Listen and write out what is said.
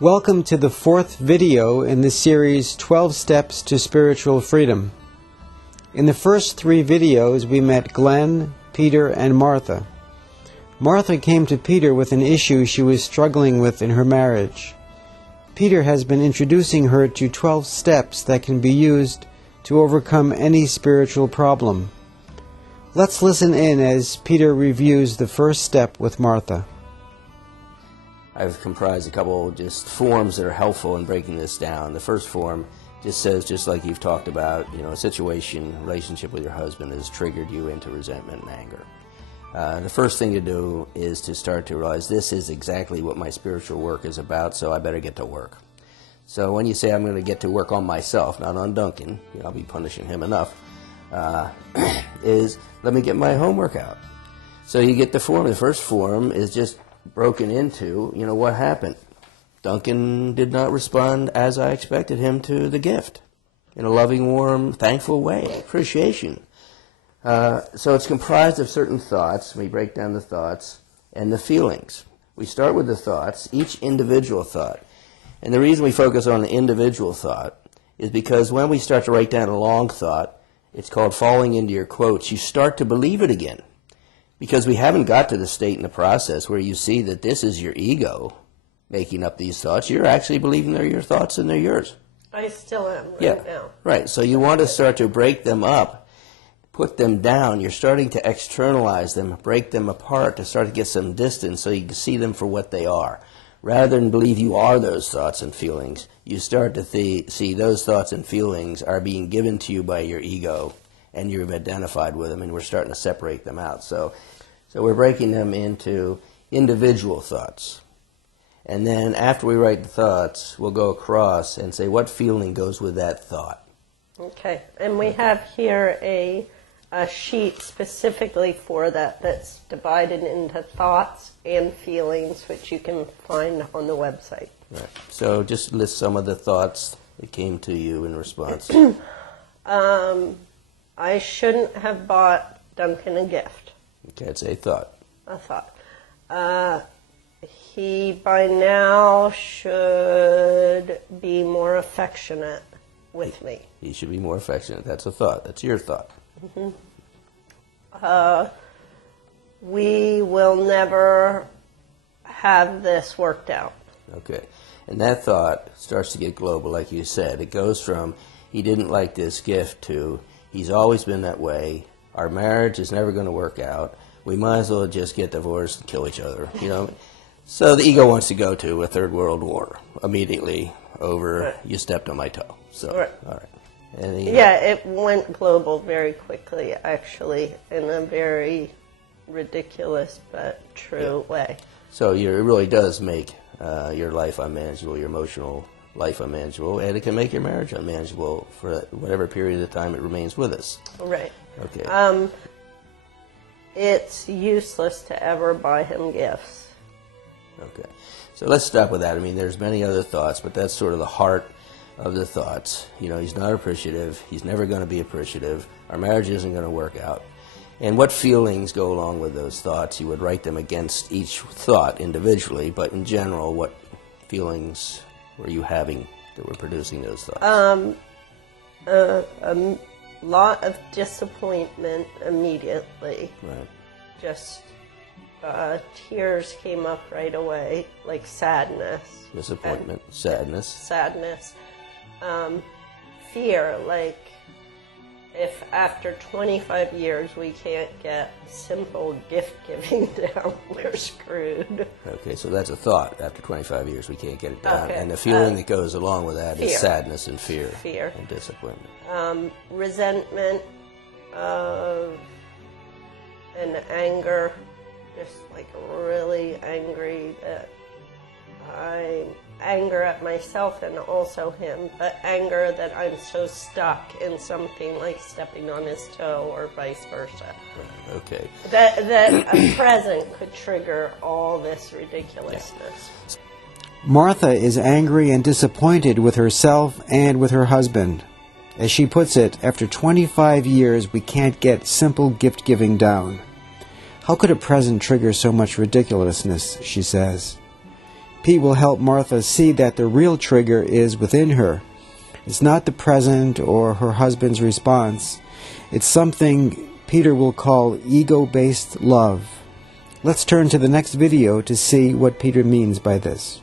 Welcome to the fourth video in the series 12 Steps to Spiritual Freedom. In the first three videos we met Glenn, Peter, and Martha. Martha came to Peter with an issue she was struggling with in her marriage. Peter has been introducing her to 12 steps that can be used to overcome any spiritual problem. Let's listen in as Peter reviews the first step with Martha. I've comprised a couple just forms that are helpful in breaking this down. The first form just says, just like you've talked about, a situation, relationship with your husband has triggered you into resentment and anger. The first thing to do is to start to realize this is exactly what my spiritual work is about, so I better get to work. So when you say I'm going to get to work on myself, not on Duncan, I'll be punishing him enough, is let me get my homework out. So you get the form. The first form is just broken into, what happened. Duncan did not respond as I expected him to the gift in a loving, warm, thankful way, appreciation. So it's comprised of certain thoughts. We break down the thoughts and the feelings. We start with the thoughts, each individual thought. And the reason we focus on the individual thought is because when we start to write down a long thought, it's called falling into your quotes, you start to believe it again. Because we haven't got to the state in the process where you see that this is your ego making up these thoughts. You're actually believing they're your thoughts and they're yours. I still am now. Right. So you want to start to break them up, put them down. You're starting to externalize them, break them apart to start to get some distance so you can see them for what they are. Rather than believe you are those thoughts and feelings, you start to see those thoughts and feelings are being given to you by your ego, and you've identified with them, and we're starting to separate them out. So we're breaking them into individual thoughts. And then after we write the thoughts, we'll go across and say what feeling goes with that thought. Okay, and we have here a sheet specifically for that that's divided into thoughts and feelings, which you can find on the website. Right. So just list some of the thoughts that came to you in response. I shouldn't have bought Duncan a gift. Okay, it's a thought. A thought. He by now should be more affectionate with me. He should be more affectionate. That's a thought. That's your thought. Mm-hmm. We will never have this worked out. Okay. And that thought starts to get global, like you said. It goes from, he didn't like this gift, to, he's always been that way. Our marriage is never going to work out. We might as well just get divorced and kill each other, So the ego wants to go to a third world war immediately over, right. You stepped on my toe. So, right. All right. It went global very quickly, actually, in a very ridiculous but true way. So it really does make your life unmanageable, your emotional life unmanageable, and it can make your marriage unmanageable for whatever period of time it remains with us. Right. Okay. It's useless to ever buy him gifts. Okay. So let's stop with that. I mean, there's many other thoughts, but that's sort of the heart of the thoughts. He's not appreciative. He's never going to be appreciative. Our marriage isn't going to work out. And what feelings go along with those thoughts? You would write them against each thought individually, but in general, what feelings were you having that were producing those thoughts? A lot of disappointment immediately. Right. Just tears came up right away, like sadness. Disappointment, sadness. Sadness. Fear, like if after 25 years we can't get simple gift-giving down, we're screwed. Okay, so that's a thought. After 25 years we can't get it down. Okay. And the feeling that goes along with that is sadness and fear. Fear. And disappointment. Resentment and anger, just like really angry that anger at myself and also him, but anger that I'm so stuck in something like stepping on his toe or vice versa. Okay. That a present could trigger all this ridiculousness. Martha is angry and disappointed with herself and with her husband. As she puts it, after 25 years we can't get simple gift-giving down. How could a present trigger so much ridiculousness, she says. Pete will help Martha see that the real trigger is within her. It's not the present or her husband's response. It's something Peter will call ego-based love. Let's turn to the next video to see what Peter means by this.